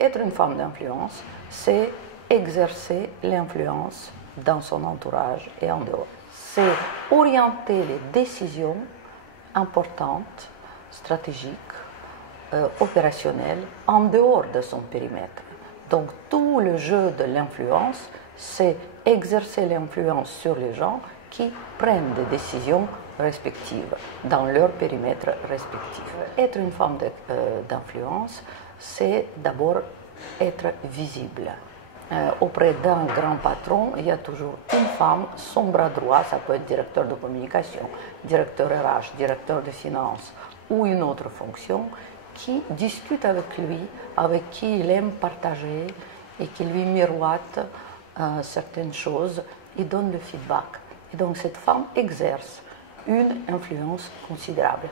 Être une femme d'influence, c'est exercer l'influence dans son entourage et en dehors. C'est orienter les décisions importantes, stratégiques, opérationnelles, en dehors de son périmètre. Donc tout le jeu de l'influence, c'est exercer l'influence sur les gens qui prennent des décisions respectives dans leur périmètre respectif. Être une femme d'influence, c'est d'abord être visible. Auprès d'un grand patron, il y a toujours une femme, son bras droit, ça peut être directeur de communication, directeur RH, directeur de finances ou une autre fonction, qui discute avec lui, avec qui il aime partager et qui lui miroite certaines choses et donne le feedback. Et donc cette femme exerce une influence considérable.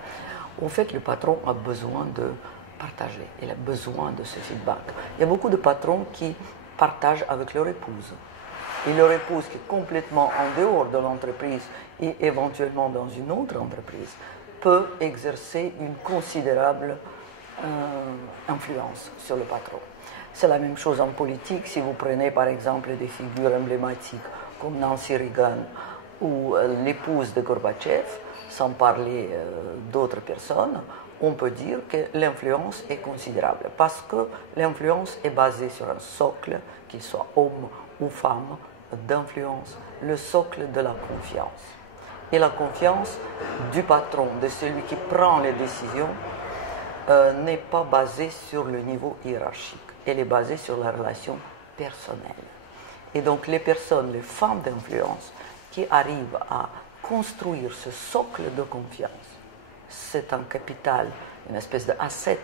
Au fait, le patron a besoin de partager, il a besoin de ce feedback. Il y a beaucoup de patrons qui partagent avec leur épouse. Et leur épouse qui est complètement en dehors de l'entreprise et éventuellement dans une autre entreprise peut exercer une considérable influence sur le patron. C'est la même chose en politique. Si vous prenez par exemple des figures emblématiques comme Nancy Reagan ou l'épouse de Gorbatchev, sans parler d'autres personnes, on peut dire que l'influence est considérable parce que l'influence est basée sur un socle, qu'il soit homme ou femme, d'influence, le socle de la confiance. Et la confiance du patron, de celui qui prend les décisions, n'est pas basée sur le niveau hiérarchique, elle est basée sur la relation personnelle. Et donc les personnes, les femmes d'influence qui arrivent à construire ce socle de confiance, c'est un capital, une espèce d'asset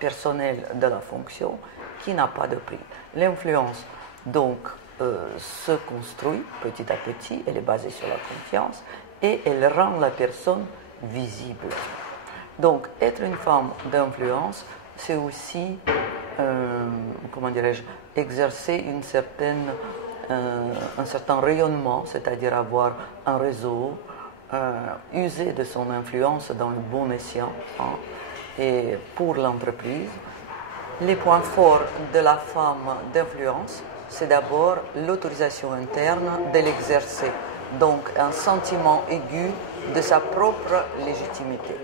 personnel de la fonction qui n'a pas de prix. L'influence, donc, se construit petit à petit, elle est basée sur la confiance et elle rend la personne visible. Donc, être une femme d'influence, c'est aussi, comment dirais-je, exercer un certain rayonnement, c'est-à-dire avoir un réseau, user de son influence dans le bon escient et pour l'entreprise. Les points forts de la femme d'influence, c'est d'abord l'autorisation interne de l'exercer, donc un sentiment aigu de sa propre légitimité.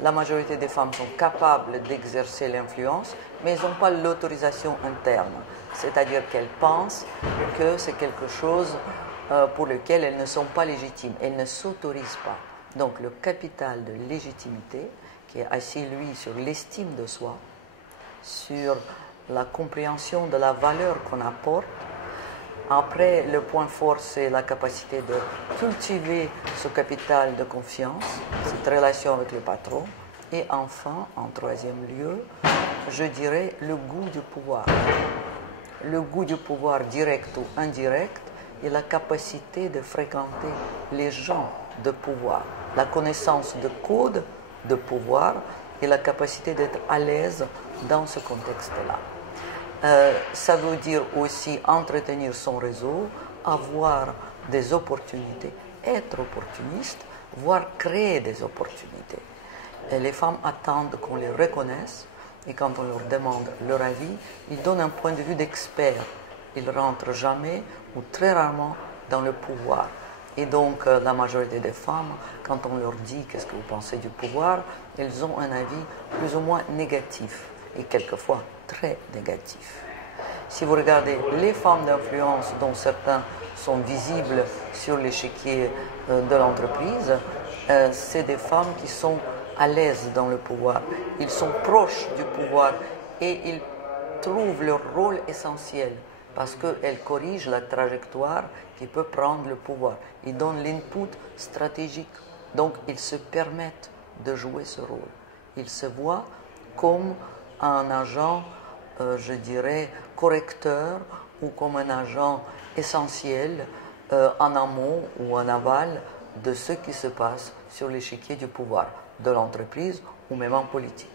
La majorité des femmes sont capables d'exercer l'influence, mais elles n'ont pas l'autorisation interne, c'est-à-dire qu'elles pensent que c'est quelque chose pour lequel elles ne sont pas légitimes, elles ne s'autorisent pas. Donc le capital de légitimité, qui est assis, lui, sur l'estime de soi, sur la compréhension de la valeur qu'on apporte. Après, le point fort, c'est la capacité de cultiver ce capital de confiance, cette relation avec le patron. Et enfin, en troisième lieu, je dirais le goût du pouvoir. Le goût du pouvoir direct ou indirect et la capacité de fréquenter les gens de pouvoir. La connaissance de codes de pouvoir et la capacité d'être à l'aise dans ce contexte-là. Ça veut dire aussi entretenir son réseau, avoir des opportunités, être opportuniste, voire créer des opportunités. Et les femmes attendent qu'on les reconnaisse et quand on leur demande leur avis, ils donnent un point de vue d'expert. Ils ne rentrent jamais ou très rarement dans le pouvoir. Et donc la majorité des femmes, quand on leur dit qu'est-ce que vous pensez du pouvoir, elles ont un avis plus ou moins négatif et quelquefois très négatif. Si vous regardez les femmes d'influence dont certains sont visibles sur l'échiquier de l'entreprise, c'est des femmes qui sont à l'aise dans le pouvoir. Ils sont proches du pouvoir et ils trouvent leur rôle essentiel parce qu'elles corrigent la trajectoire qui peut prendre le pouvoir. Ils donnent l'input stratégique. Donc ils se permettent de jouer ce rôle. Ils se voient comme un agent, je dirais, correcteur ou comme un agent essentiel en amont ou en aval de ce qui se passe sur l'échiquier du pouvoir, de l'entreprise ou même en politique.